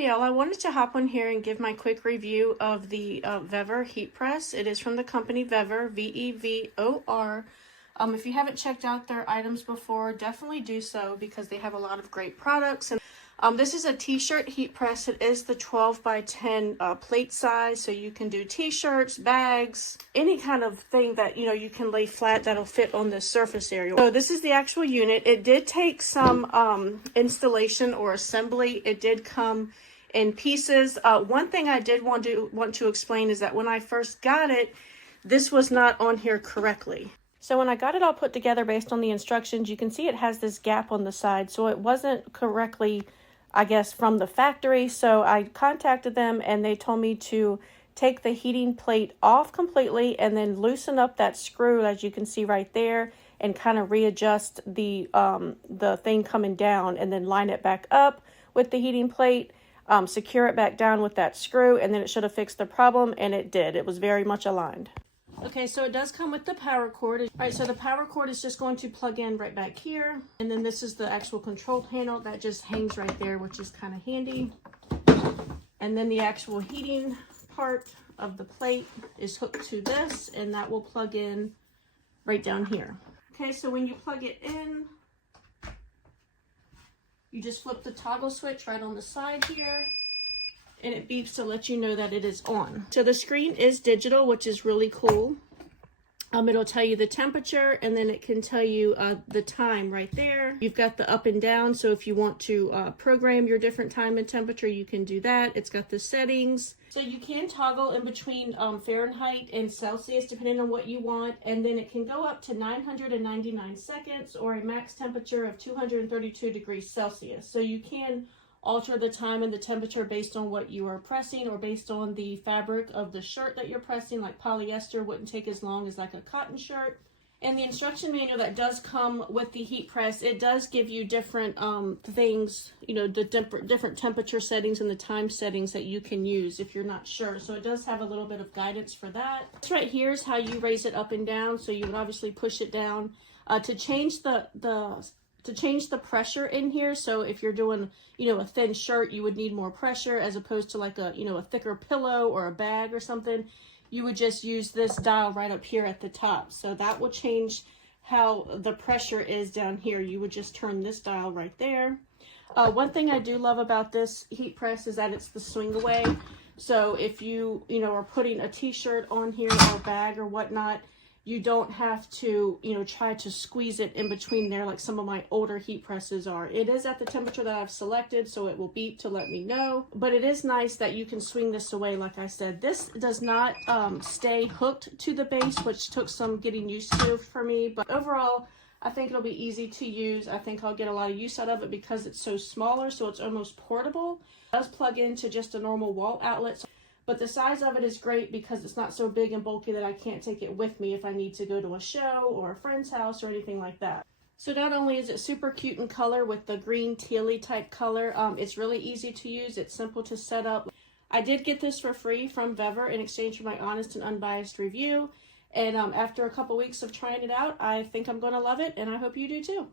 Hey y'all, I wanted to hop on here and give my quick review of the Vevor heat press. It is from the company Vevor, V-E-V-O-R. If you haven't checked out their items before, definitely do so because they have a lot of great products. And this is a t-shirt heat press. It is the 12 by 10 plate size, so you can do t-shirts, bags, any kind of thing that you can lay flat that'll fit on this surface area. So this is the actual unit. It did take some installation or assembly. It did come in pieces. One thing I did want to explain is that when I first got it, this was not on here correctly. So when I got it all put together based on the instructions, you can see it has this gap on the side, so it wasn't correctly, I guess, from the factory. So I contacted them and they told me to take the heating plate off completely and then loosen up that screw, as you can see right there, and kind of readjust the thing coming down, and then line it back up with the heating plate, secure it back down with that screw, and then it should have fixed the problem, and it did. It was very much aligned. Okay, so it does come with the power cord. All right, so the power cord is just going to plug in right back here. And then this is the actual control panel that just hangs right there, which is kind of handy. And then the actual heating part of the plate is hooked to this, and that will plug in right down here. Okay, so when you plug it in, you just flip the toggle switch right on the side here, and it beeps to let you know that it is on. So the screen is digital, which is really cool. It'll tell you the temperature, and then it can tell you the time right there. You've got the up and down, so if you want to program your different time and temperature, you can do that. It's got the settings. So you can toggle in between Fahrenheit and Celsius, depending on what you want, and then it can go up to 999 seconds or a max temperature of 232 degrees Celsius. So you can alter the time and the temperature based on what you are pressing, or based on the fabric of the shirt that you're pressing. Like polyester wouldn't take as long as like a cotton shirt. And the instruction manual that does come with the heat press, it does give you different things, the different temperature settings and the time settings that you can use if you're not sure. So it does have a little bit of guidance for that. This right here is how you raise it up and down. So you would obviously push it down to change the pressure in here. So if you're doing, a thin shirt, you would need more pressure, as opposed to like a thicker pillow or a bag or something. You would just use this dial right up here at the top. So that will change how the pressure is down here. You would just turn this dial right there. One thing I do love about this heat press is that it's the swing away. So if you, are putting a t-shirt on here or a bag or whatnot, you don't have to, try to squeeze it in between there like some of my older heat presses are. It is at the temperature that I've selected, so it will beep to let me know. But it is nice that you can swing this away, like I said. This does not stay hooked to the base, which took some getting used to for me. But overall, I think it'll be easy to use. I think I'll get a lot of use out of it because it's so smaller, so it's almost portable. It does plug into just a normal wall outlet. But the size of it is great because it's not so big and bulky that I can't take it with me if I need to go to a show or a friend's house or anything like that. So not only is it super cute in color with the green tealy type color, it's really easy to use. It's simple to set up. I did get this for free from Vevor in exchange for my honest and unbiased review. And after a couple weeks of trying it out, I think I'm going to love it, and I hope you do too.